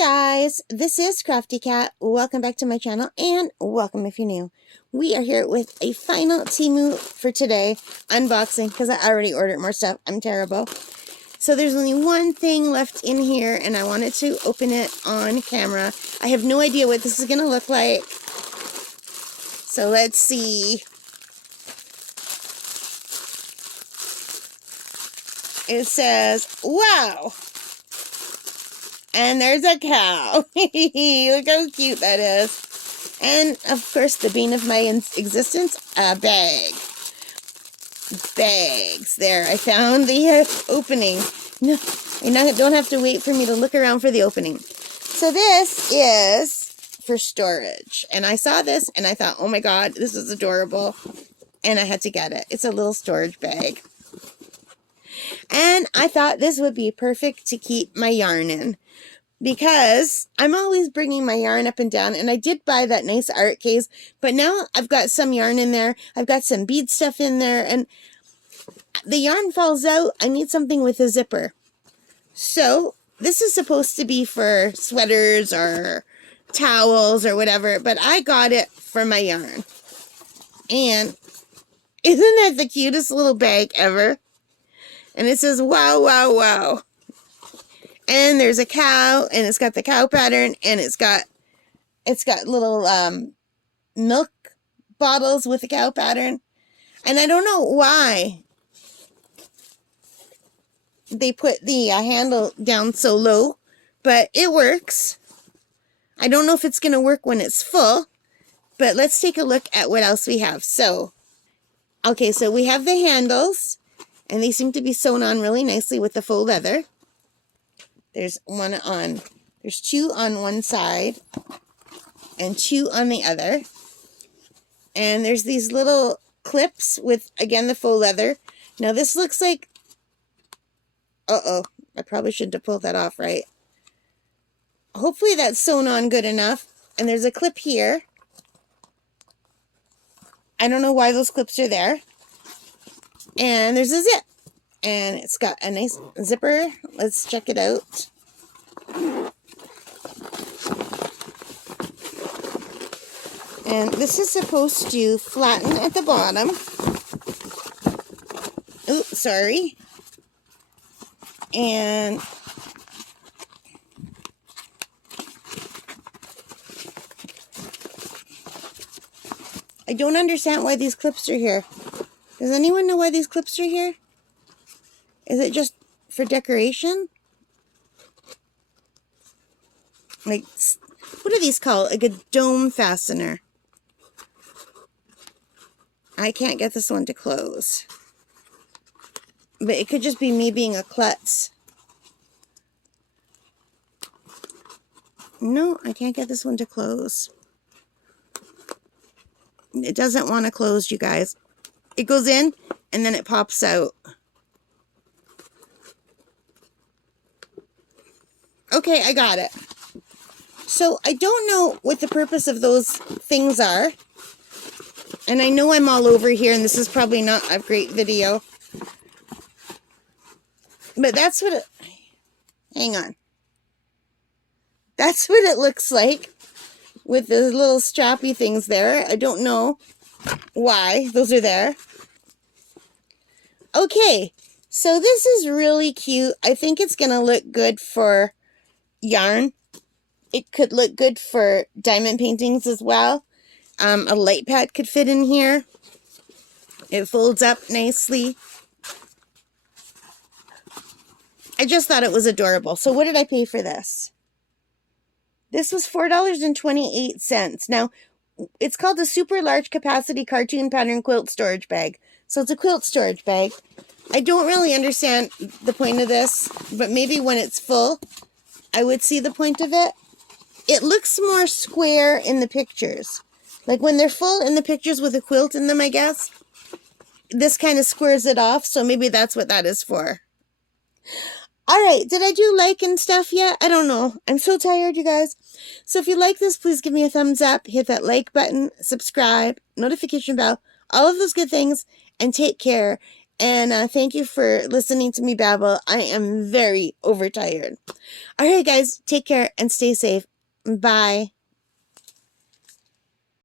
Guys, this is Crafty Cat. Welcome back to my channel and welcome if you're new. We are here with a final Temu for today unboxing because I already ordered more stuff. I'm terrible. So there's only one thing left in here and I wanted to open it on camera. I have no idea what this is going to look like. So let's see. It says, wow. And there's a cow. Look how cute that is. And, of course, the bane of my existence, a bag. Bags. There, I found the opening. No, I don't have to wait for me to look around for the opening. So this is for storage. And I saw this and I thought, oh my god, this is adorable. And I had to get it. It's a little storage bag. And I thought this would be perfect to keep my yarn in. Because I'm always bringing my yarn up and down, and I did buy that nice art case, but now I've got some yarn in there, I've got some bead stuff in there, and the yarn falls out. I need something with a zipper. So this is supposed to be for sweaters or towels or whatever, but I got it for my yarn. And isn't that the cutest little bag ever? And it says, wow, wow, wow. And there's a cow, and it's got the cow pattern, and it's got little milk bottles with the cow pattern. And I don't know why they put the handle down so low, but it works. I don't know if it's going to work when it's full, but let's take a look at what else we have. So, okay, so we have the handles, and they seem to be sewn on really nicely with the faux leather. There's two on one side and two on the other. And there's these little clips with, again, the faux leather. Now this looks like, I probably shouldn't have pulled that off, right? Hopefully that's sewn on good enough. And there's a clip here. I don't know why those clips are there. And there's a zip. And it's got a nice zipper. Let's check it out. And this is supposed to flatten at the bottom. Oops, sorry. And I don't understand why these clips are here. Does anyone know why these clips are here? Is it just for decoration? Like, what are these called? Like a dome fastener. I can't get this one to close. But it could just be me being a klutz. No, I can't get this one to close. It doesn't want to close, you guys. It goes in, and then it pops out. Okay, I got it. So I don't know what the purpose of those things are. And I know I'm all over here, and this is probably not a great video. But that's what it... Hang on. That's what it looks like with the little strappy things there. I don't know why those are there. Okay, so this is really cute. I think it's going to look good for yarn. It could look good for diamond paintings as well. A light pad could fit in here. It folds up nicely. I just thought it was adorable. So what did I pay for this? This was $4.28. Now, it's called a super large capacity cartoon pattern quilt storage bag. So it's a quilt storage bag. I don't really understand the point of this, but maybe when it's full, I would see the point of it. It looks more square in the pictures. Like when they're full in the pictures with a quilt in them, I guess. This kind of squares it off, so maybe that's what that is for. Alright, did I do like and stuff yet? I don't know. I'm so tired, you guys. So if you like this, please give me a thumbs up. Hit that like button, subscribe, notification bell, all of those good things, and take care. And thank you for listening to me babble. I am very overtired. All right, guys, take care and stay safe. Bye.